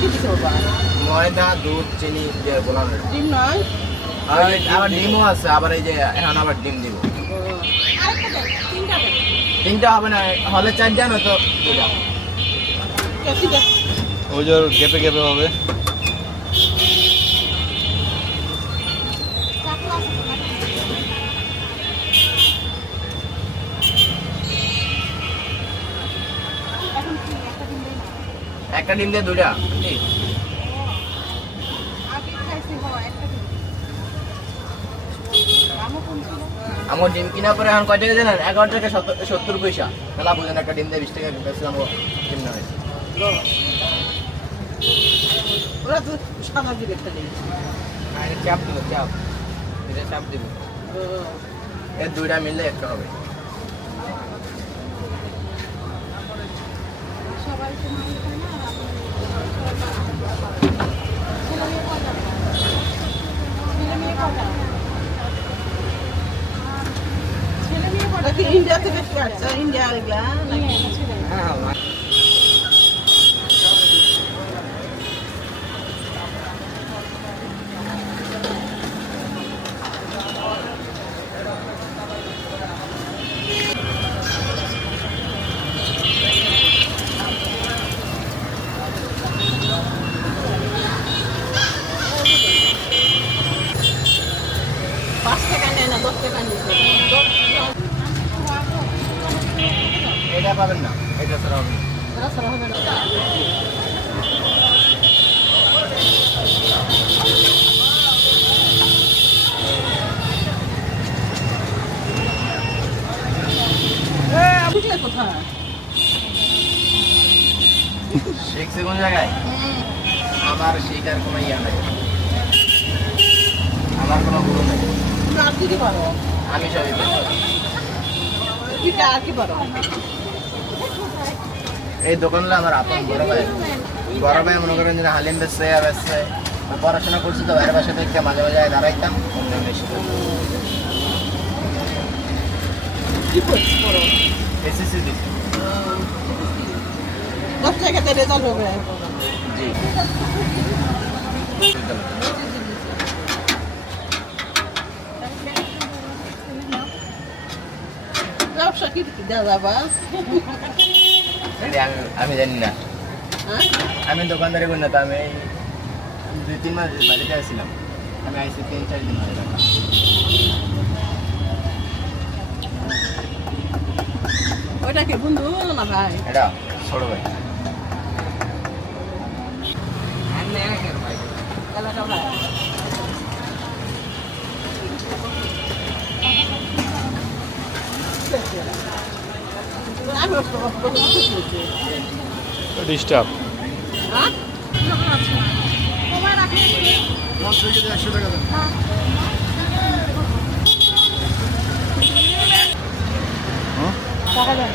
কি দিতে হবে? ময়দা, দুধ, চিনি দিয়ে গোলানো। ডিম নয়? আবার ডিমও আছে, আবার এই যে এখন আবার ডিম দিব। আরেকটা দেন, তিনটা দেন। তিনটা হবে না, হলে 4টা নয়তো 2টা। ঠিক আছে। ওই যে গেপে গেপে হবে। একটা ডিম দিয়ে 2টা। আমার ডিম কিনা পরে এখন কয় টাকা জানেন? 11 টাকা 70 পয়সা। তাহলে বুঝেন একটা ডিম দিয়ে 20 টাকা বেচলাম, ডিম না হয়েছে। ওরা তো সাদা দিবে একটা নেই। চাপ দিব, চাপ এটা চাপ দিব। এর 2টা মিললে একটা হবে। সবাই তো মাল খায় না, ইন্ডিয়া থেকে আসছে, ইন্ডিয়া এগুলা হ্যাঁ এটা পাবেন না, এটা ছাড়া হবে না। কোথায় শিখছে কোন জায়গায়? আমার শিখার কোনো ইয়া নাই, আমার কোনো গুরু নেই। আর কি পারো? আমি সবই পারি। আর কি পারো? এই দোকানটা আমার আপন বড় ভাই। বড় ভাই মনে করেন যে হালিম বেচছে, বেচছে। পড়াশোনা করছি তো বাইরের বাসা থেকে মাঝে মাঝে দাঁড়াইতাম। কি করো? এসএসসি দিচ্ছি। 10 টাকাতে রেজাল্ট হবে। জি। ব্যবসা কি দেওয়া যাবা? আমি জানি না, হ্যাঁ, আমি দোকানদারি করি না তো। আমি 2-3 মাস বাড়িতে আসছিলাম, আমি আইসি 3-4 দিন হয়ে গেল। ওইটা কি বন্ধু না ভাই? এটা ছোট ভাই। এলাকা ভাই। আমি ডিস্টার্ব। হ্যাঁ, 100 টাকা দেন। টাকা দেন।